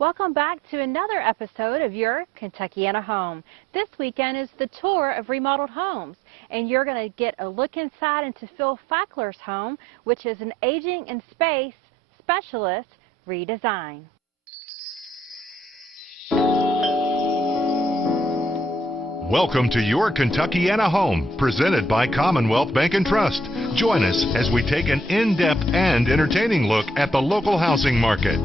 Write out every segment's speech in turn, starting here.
Welcome back to another episode of your Kentuckiana Home. This weekend is the tour of remodeled homes, and you're going to get a look inside into Phil Fackler's home, which is an aging in space specialist redesign. Welcome to your Kentuckiana Home, presented by Commonwealth Bank and Trust. Join us as we take an in-depth and entertaining look at the local housing market.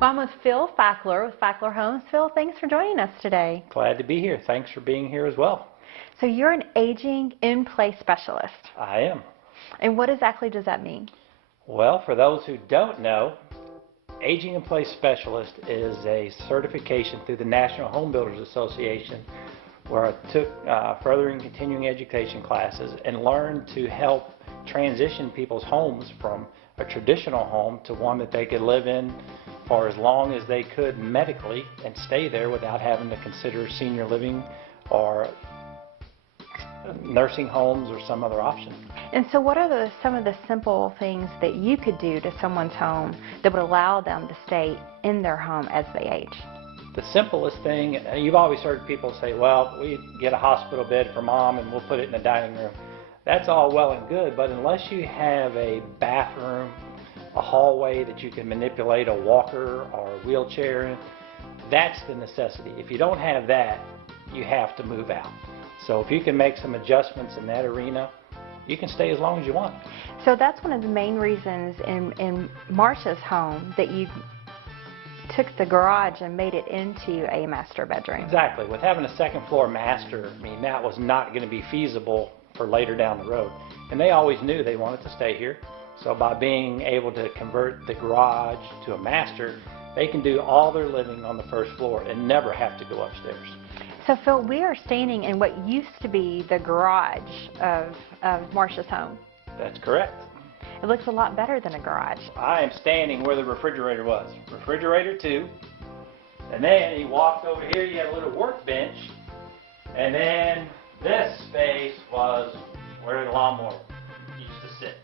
I'm with Phil Fackler with Fackler Homes. Phil, thanks for joining us today. Glad to be here. Thanks for being here as well. So you're an aging in place specialist. I am. And what exactly does that mean? Well, for those who don't know, Aging in Place Specialist is a certification through the National Home Builders Association where I took further and continuing education classes and learned to help transition people's homes from a traditional home to one that they could live in for as long as they could medically and stay there without having to consider senior living or nursing homes or some other option. And so what are some of the simple things that you could do to someone's home that would allow them to stay in their home as they age? The simplest thing, you've always heard people say, well, we get a hospital bed for mom and we'll put it in the dining room. That's all well and good, but unless you have a bathroom, a hallway that you can manipulate a walker or a wheelchair in, that's the necessity. If you don't have that, you have to move out. So if you can make some adjustments in that arena, you can stay as long as you want. So that's one of the main reasons in Marsha's home that you took the garage and made it into a master bedroom. Exactly. With having a second floor master, I mean, that was not going to be feasible for later down the road. And they always knew they wanted to stay here. So by being able to convert the garage to a master, they can do all their living on the first floor and never have to go upstairs. So Phil, we are standing in what used to be the garage of Marsha's home. That's correct. It looks a lot better than a garage. I am standing where the refrigerator was. Refrigerator 2. And then you walked over here, you had a little workbench. And then this space was where the lawnmower used to sit.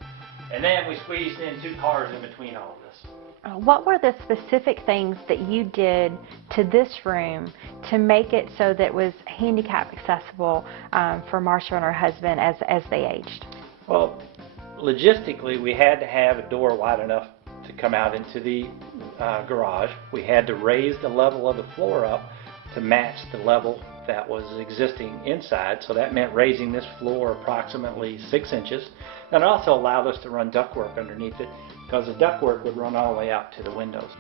And then we squeezed in 2 cars in between all of this. What were the specific things that you did to this room to make it so that it was handicap accessible for Marsha and her husband as they aged? Well, logistically, we had to have a door wide enough to come out into the garage. We had to raise the level of the floor up to match the level that was existing inside, so that meant raising this floor approximately 6 inches. And it also allowed us to run ductwork underneath it because the ductwork would run all the way out to the windows.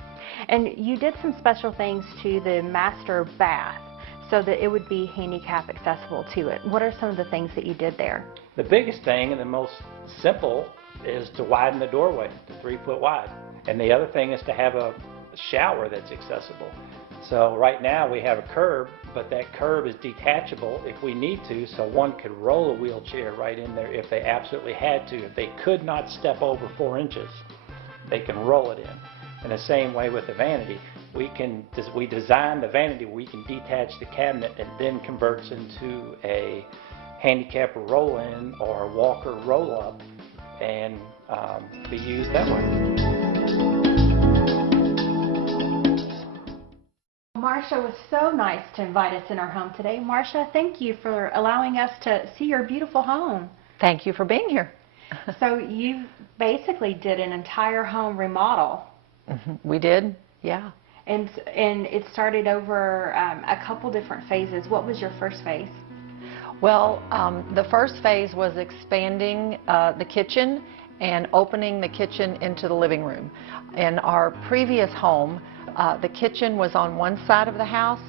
And you did some special things to the master bath so that it would be handicap accessible to it. What are some of the things that you did there? The biggest thing and the most simple is to widen the doorway to 3 foot wide. And the other thing is to have a shower that's accessible. So right now we have a curb, but that curb is detachable if we need to, so one could roll a wheelchair right in there if they absolutely had to. If they could not step over 4 inches, they can roll it in. In the same way with the vanity, we design the vanity where we can detach the cabinet and then converts into a handicap roll-in or a walker roll-up and be used that way. Marsha was so nice to invite us in our home today. Marsha, thank you for allowing us to see your beautiful home. Thank you for being here. So you basically did an entire home remodel. We did, yeah. And it started over a couple different phases. What was your first phase? Well, the first phase was expanding the kitchen and opening the kitchen into the living room. In our previous home, the kitchen was on one side of the house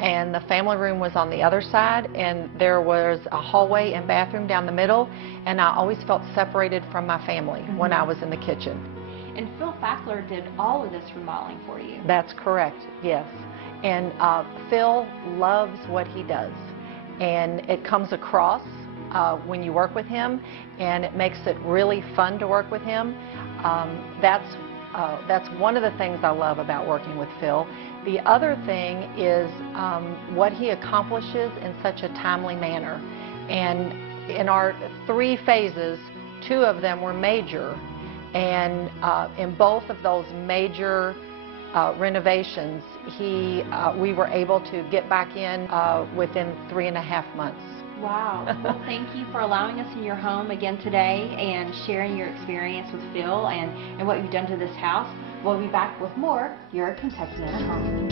and the family room was on the other side, and there was a hallway and bathroom down the middle, and I always felt separated from my family when I was in the kitchen. And Phil Fackler did all of this remodeling for you. That's correct, yes. And Phil loves what he does, and it comes across when you work with him, and it makes it really fun to work with him. That's That's one of the things I love about working with Phil. The other thing is what he accomplishes in such a timely manner. And in our 3 phases, 2 of them were major. And in both of those major renovations, we were able to get back in within 3.5 months. Wow. Well, thank you for allowing us in your home again today and sharing your experience with Phil and what you've done to this house. We'll be back with more Your Kentuckiana Home.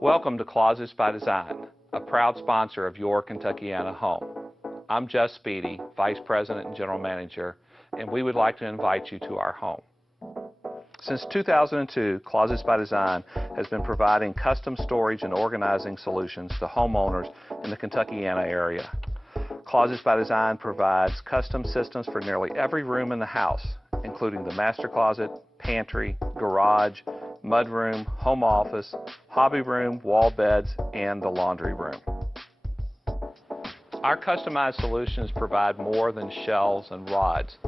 Welcome to Closets by Design, a proud sponsor of Your Kentuckiana Home. I'm Jess Speedy, Vice President and General Manager, and we would like to invite you to our home. Since 2002, Closets by Design has been providing custom storage and organizing solutions to homeowners in the Kentuckiana area. Closets by Design provides custom systems for nearly every room in the house, including the master closet, pantry, garage, mudroom, home office, hobby room, wall beds, and the laundry room. Our customized solutions provide more than shelves and rods.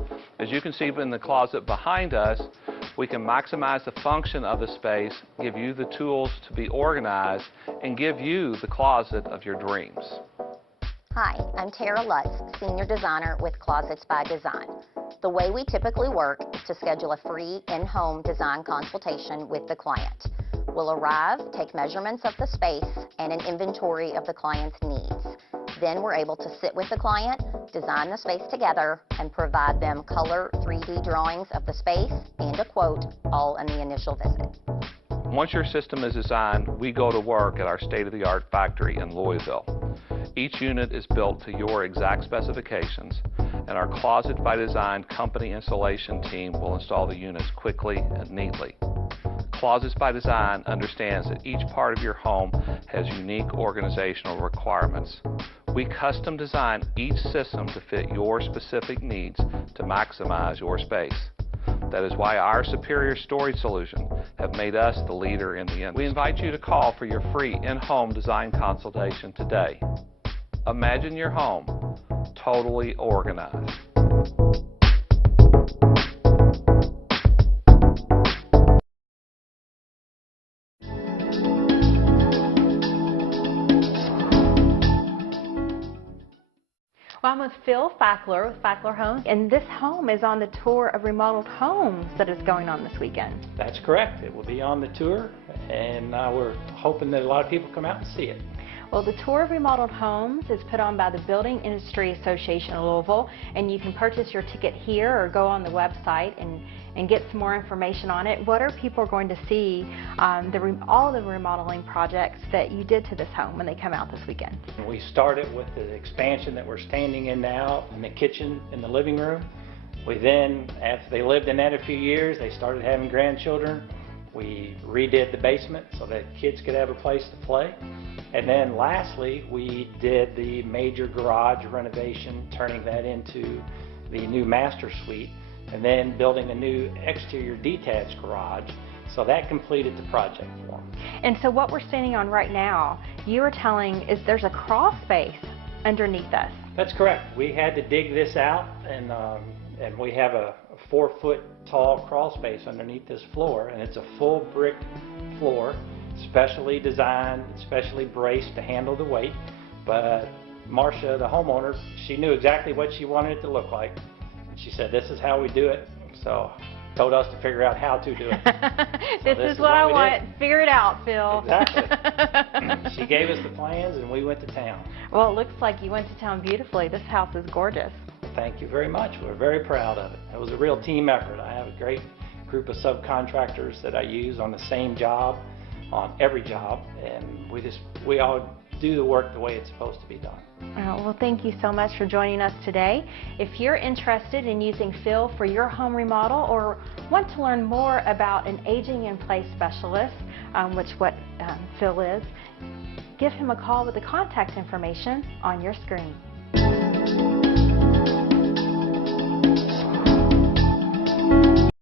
As you can see in the closet behind us, we can maximize the function of the space, give you the tools to be organized, and give you the closet of your dreams. Hi, I'm Tara Lutz, Senior Designer with Closets by Design. The way we typically work is to schedule a free in-home design consultation with the client. We'll arrive, take measurements of the space, and an inventory of the client's needs. Then we're able to sit with the client, design the space together, and provide them color 3D drawings of the space and a quote, all in the initial visit. Once your system is designed, we go to work at our state-of-the-art factory in Louisville. Each unit is built to your exact specifications, and our Closet by Design company installation team will install the units quickly and neatly. Closets by Design understands that each part of your home has unique organizational requirements. We custom design each system to fit your specific needs to maximize your space. That is why our superior storage solutions have made us the leader in the industry. We invite you to call for your free in-home design consultation today. Imagine your home totally organized. Well, I'm with Phil Fackler with Fackler Homes, and this home is on the tour of remodeled homes that is going on this weekend. That's correct. It will be on the tour, and we're hoping that a lot of people come out and see it. Well, the Tour of Remodeled Homes is put on by the Building Industry Association of Louisville, and you can purchase your ticket here or go on the website and get some more information on it. What are people going to see all the remodeling projects that you did to this home when they come out this weekend? We started with the expansion that we're standing in now in the kitchen in the living room. We then, after they lived in that a few years, they started having grandchildren. We redid the basement so that kids could have a place to play. And then lastly, we did the major garage renovation, turning that into the new master suite, and then building a new exterior detached garage. So that completed the project for them. And so what we're standing on right now, you were telling is there's a crawl space underneath us. That's correct. We had to dig this out, and we have a 4-foot tall crawl space underneath this floor, and it's a full brick floor, specially designed, specially braced to handle the weight. But Marcia, the homeowner, she knew exactly what she wanted it to look like. And she said, this is how we do it. So told us to figure out how to do it. This is what I want. Figure it out, Phil. Exactly. She gave us the plans and we went to town. Well, it looks like you went to town beautifully. This house is gorgeous. Thank you very much. We're very proud of it. It was a real team effort. I have a great group of subcontractors that I use on the same job, on every job, and we all do the work the way it's supposed to be done. Well, thank you so much for joining us today. If you're interested in using Phil for your home remodel or want to learn more about an aging in place specialist, which what Phil is, give him a call with the contact information on your screen.